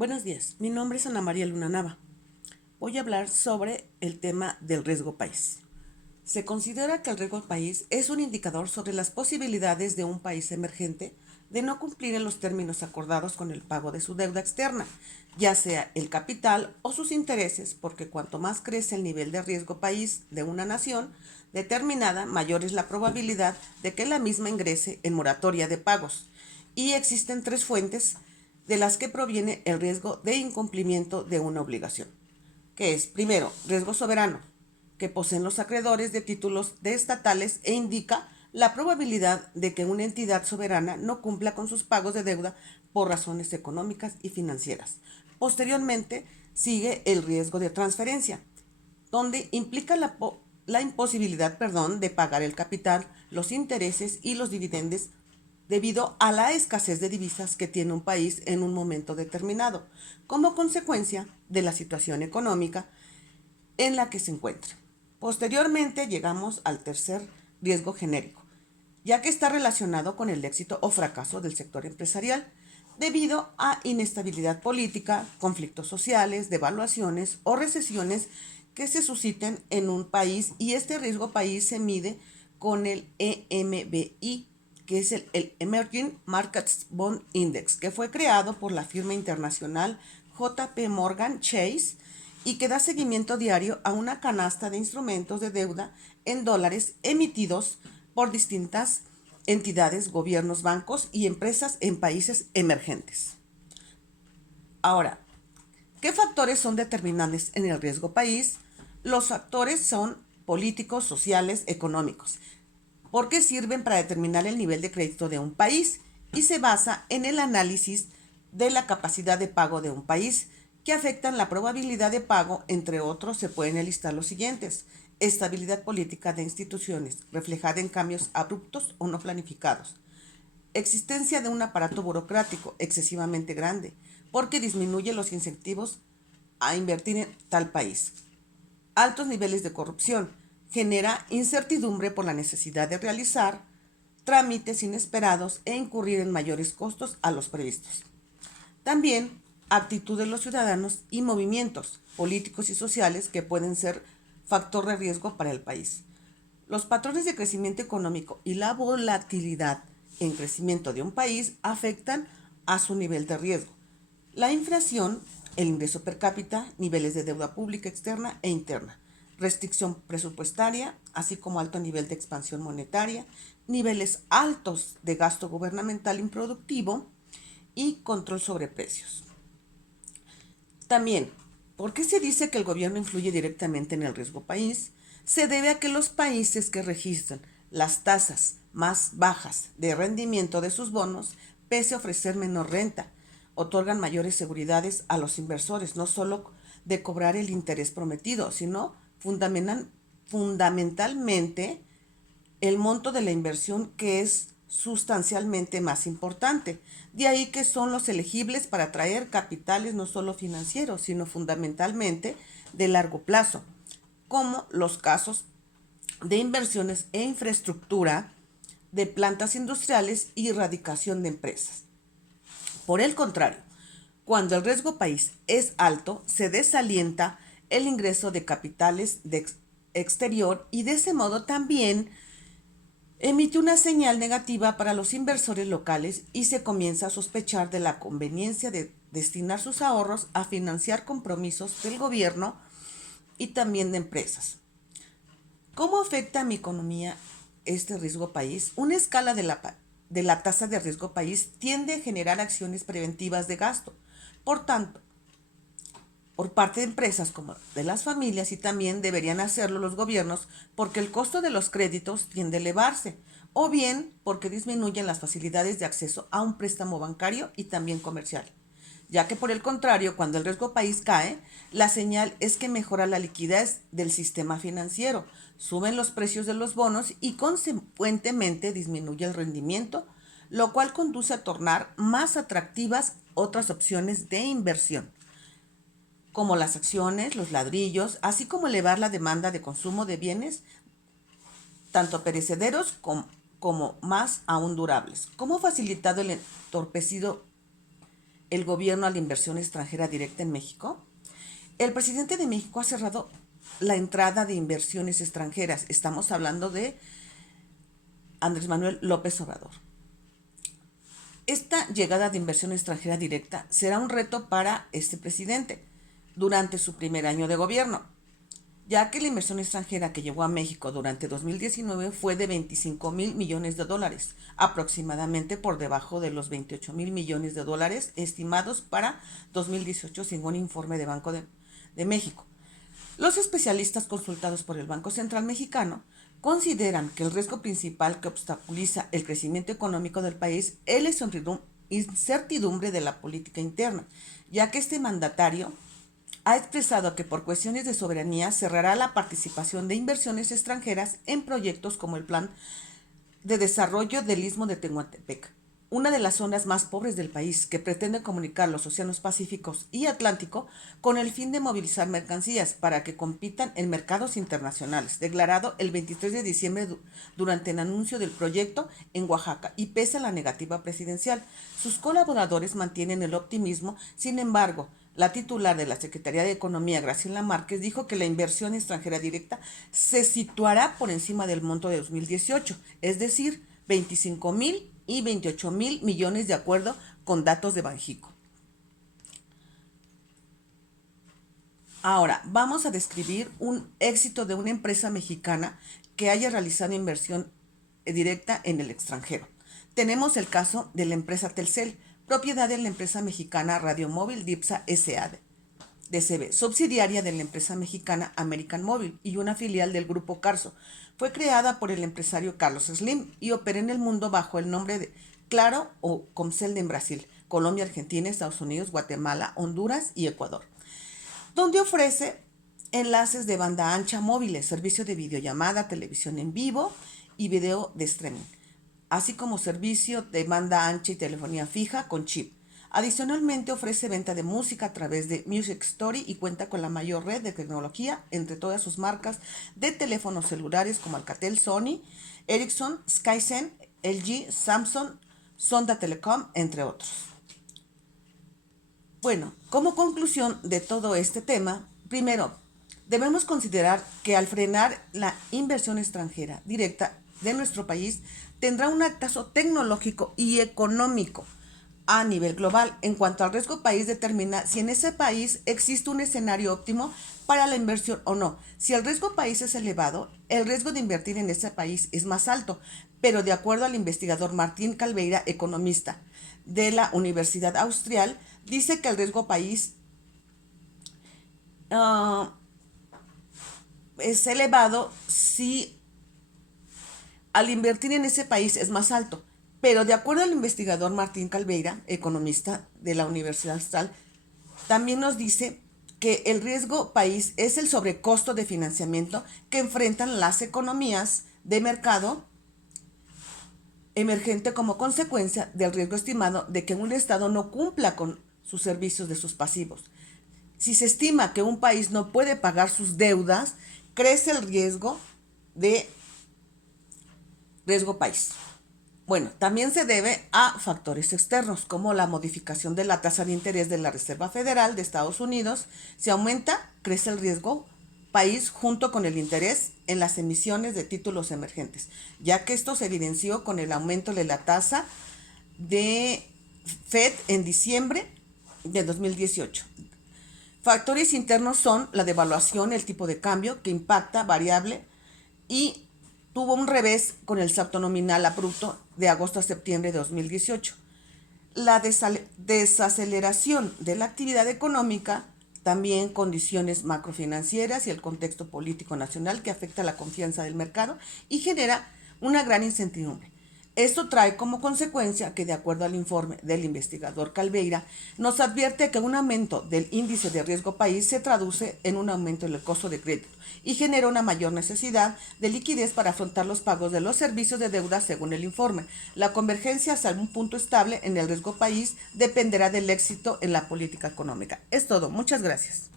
Buenos días, mi nombre es Ana María Luna Nava. Voy a hablar sobre el tema del riesgo país. Se considera que el riesgo país es un indicador sobre las posibilidades de un país emergente de no cumplir en los términos acordados con el pago de su deuda externa, ya sea el capital o sus intereses, porque cuanto más crece el nivel de riesgo país de una nación determinada, mayor es la probabilidad de que la misma ingrese en moratoria de pagos. Y existen tres fuentes de las que proviene el riesgo de incumplimiento de una obligación, que es, primero, riesgo soberano, que poseen los acreedores de títulos de estatales e indica la probabilidad de que una entidad soberana no cumpla con sus pagos de deuda por razones económicas y financieras. Posteriormente, sigue el riesgo de transferencia, donde implica la imposibilidad, de pagar el capital, los intereses y los dividendos debido a la escasez de divisas que tiene un país en un momento determinado, como consecuencia de la situación económica en la que se encuentra. Posteriormente llegamos al tercer riesgo genérico, ya que está relacionado con el éxito o fracaso del sector empresarial, debido a inestabilidad política, conflictos sociales, devaluaciones o recesiones que se susciten en un país, y este riesgo país se mide con el EMBI, que es el Emerging Markets Bond Index, que fue creado por la firma internacional JP Morgan Chase y que da seguimiento diario a una canasta de instrumentos de deuda en dólares emitidos por distintas entidades, gobiernos, bancos y empresas en países emergentes. Ahora, ¿qué factores son determinantes en el riesgo país? Los factores son políticos, sociales, económicos, porque sirven para determinar el nivel de crédito de un país y se basa en el análisis de la capacidad de pago de un país, que afectan la probabilidad de pago. Entre otros, se pueden enlistar los siguientes: estabilidad política de instituciones, reflejada en cambios abruptos o no planificados; existencia de un aparato burocrático excesivamente grande, porque disminuye los incentivos a invertir en tal país; altos niveles de corrupción, genera incertidumbre por la necesidad de realizar trámites inesperados e incurrir en mayores costos a los previstos. También actitud de los ciudadanos y movimientos políticos y sociales que pueden ser factor de riesgo para el país. Los patrones de crecimiento económico y la volatilidad en crecimiento de un país afectan a su nivel de riesgo. La inflación, el ingreso per cápita, niveles de deuda pública externa e interna, restricción presupuestaria, así como alto nivel de expansión monetaria, niveles altos de gasto gubernamental improductivo y control sobre precios. También, ¿por qué se dice que el gobierno influye directamente en el riesgo país? Se debe a que los países que registran las tasas más bajas de rendimiento de sus bonos, pese a ofrecer menor renta, otorgan mayores seguridades a los inversores, no solo de cobrar el interés prometido, sino fundamentalmente el monto de la inversión, que es sustancialmente más importante. De ahí que son los elegibles para atraer capitales no solo financieros, sino fundamentalmente de largo plazo, como los casos de inversiones e infraestructura, de plantas industriales y erradicación de empresas. Por el contrario, cuando el riesgo país es alto, se desalienta el ingreso de capitales de exterior, y de ese modo también emite una señal negativa para los inversores locales, y se comienza a sospechar de la conveniencia de destinar sus ahorros a financiar compromisos del gobierno y también de empresas. ¿Cómo afecta a mi economía este riesgo país? Una escala de la tasa de riesgo país tiende a generar acciones preventivas de gasto. Por tanto, por parte de empresas como de las familias, y también deberían hacerlo los gobiernos, porque el costo de los créditos tiende a elevarse, o bien porque disminuyen las facilidades de acceso a un préstamo bancario y también comercial. Ya que por el contrario, cuando el riesgo país cae, la señal es que mejora la liquidez del sistema financiero, suben los precios de los bonos y consecuentemente disminuye el rendimiento, lo cual conduce a tornar más atractivas otras opciones de inversión, como las acciones, los ladrillos, así como elevar la demanda de consumo de bienes, tanto perecederos como más aún durables. ¿Cómo ha facilitado el entorpecido el gobierno a la inversión extranjera directa en México? El presidente de México ha cerrado la entrada de inversiones extranjeras. Estamos hablando de Andrés Manuel López Obrador. Esta llegada de inversión extranjera directa será un reto para este presidente durante su primer año de gobierno, ya que la inversión extranjera que llegó a México durante 2019 fue de 25,000 millones de dólares, aproximadamente por debajo de los 28,000 millones de dólares estimados para 2018 según un informe de Banco de México. Los especialistas consultados por el Banco Central Mexicano consideran que el riesgo principal que obstaculiza el crecimiento económico del país es la incertidumbre de la política interna, ya que este mandatario ha expresado que por cuestiones de soberanía cerrará la participación de inversiones extranjeras en proyectos como el Plan de Desarrollo del Istmo de Tehuantepec, una de las zonas más pobres del país, que pretende comunicar los océanos Pacíficos y Atlántico con el fin de movilizar mercancías para que compitan en mercados internacionales, declarado el 23 de diciembre durante el anuncio del proyecto en Oaxaca. Y pese a la negativa presidencial, sus colaboradores mantienen el optimismo. Sin embargo, la titular de la Secretaría de Economía, Graciela Márquez, dijo que la inversión extranjera directa se situará por encima del monto de 2018, es decir, 25,000 y 28,000 millones de acuerdo con datos de Banjico. Ahora, vamos a describir un éxito de una empresa mexicana que haya realizado inversión directa en el extranjero. Tenemos el caso de la empresa Telcel, propiedad de la empresa mexicana Radiomóvil Dipsa S.A. DCB, subsidiaria de la empresa mexicana American Móvil y una filial del grupo Carso. Fue creada por el empresario Carlos Slim y opera en el mundo bajo el nombre de Claro o Comcel en Brasil, Colombia, Argentina, Estados Unidos, Guatemala, Honduras y Ecuador, donde ofrece enlaces de banda ancha móviles, servicio de videollamada, televisión en vivo y video de streaming, así como servicio de banda ancha y telefonía fija con chip. Adicionalmente ofrece venta de música a través de Music Story y cuenta con la mayor red de tecnología entre todas sus marcas de teléfonos celulares como Alcatel, Sony, Ericsson, Skyzen, LG, Samsung, Sonda Telecom, entre otros. Bueno, como conclusión de todo este tema, primero, debemos considerar que al frenar la inversión extranjera directa de nuestro país, tendrá un atraso tecnológico y económico a nivel global. En cuanto al riesgo país, determina si en ese país existe un escenario óptimo para la inversión o no. Si el riesgo país es elevado, el riesgo de invertir en ese país es más alto, pero de acuerdo al investigador Martín Calveira, economista de la Universidad Austral, dice que el riesgo país es elevado si al invertir en ese país es más alto. Pero de acuerdo al investigador Martín Calveira, economista de la Universidad Austral, también nos dice que el riesgo país es el sobrecosto de financiamiento que enfrentan las economías de mercado emergente como consecuencia del riesgo estimado de que un Estado no cumpla con sus servicios de sus pasivos. Si se estima que un país no puede pagar sus deudas, crece el riesgo de riesgo país. Bueno, también se debe a factores externos, como la modificación de la tasa de interés de la Reserva Federal de Estados Unidos. Si aumenta, crece el riesgo país junto con el interés en las emisiones de títulos emergentes, ya que esto se evidenció con el aumento de la tasa de Fed en diciembre de 2018. Factores internos son la devaluación, el tipo de cambio que impacta variable y tuvo un revés con el salto nominal a bruto de agosto a septiembre de 2018. La desaceleración de la actividad económica, también condiciones macrofinancieras y el contexto político nacional que afecta la confianza del mercado y genera una gran incertidumbre. Esto trae como consecuencia que, de acuerdo al informe del investigador Calveira, nos advierte que un aumento del índice de riesgo país se traduce en un aumento en el costo de crédito y genera una mayor necesidad de liquidez para afrontar los pagos de los servicios de deuda, según el informe. La convergencia hacia un punto estable en el riesgo país dependerá del éxito en la política económica. Es todo. Muchas gracias.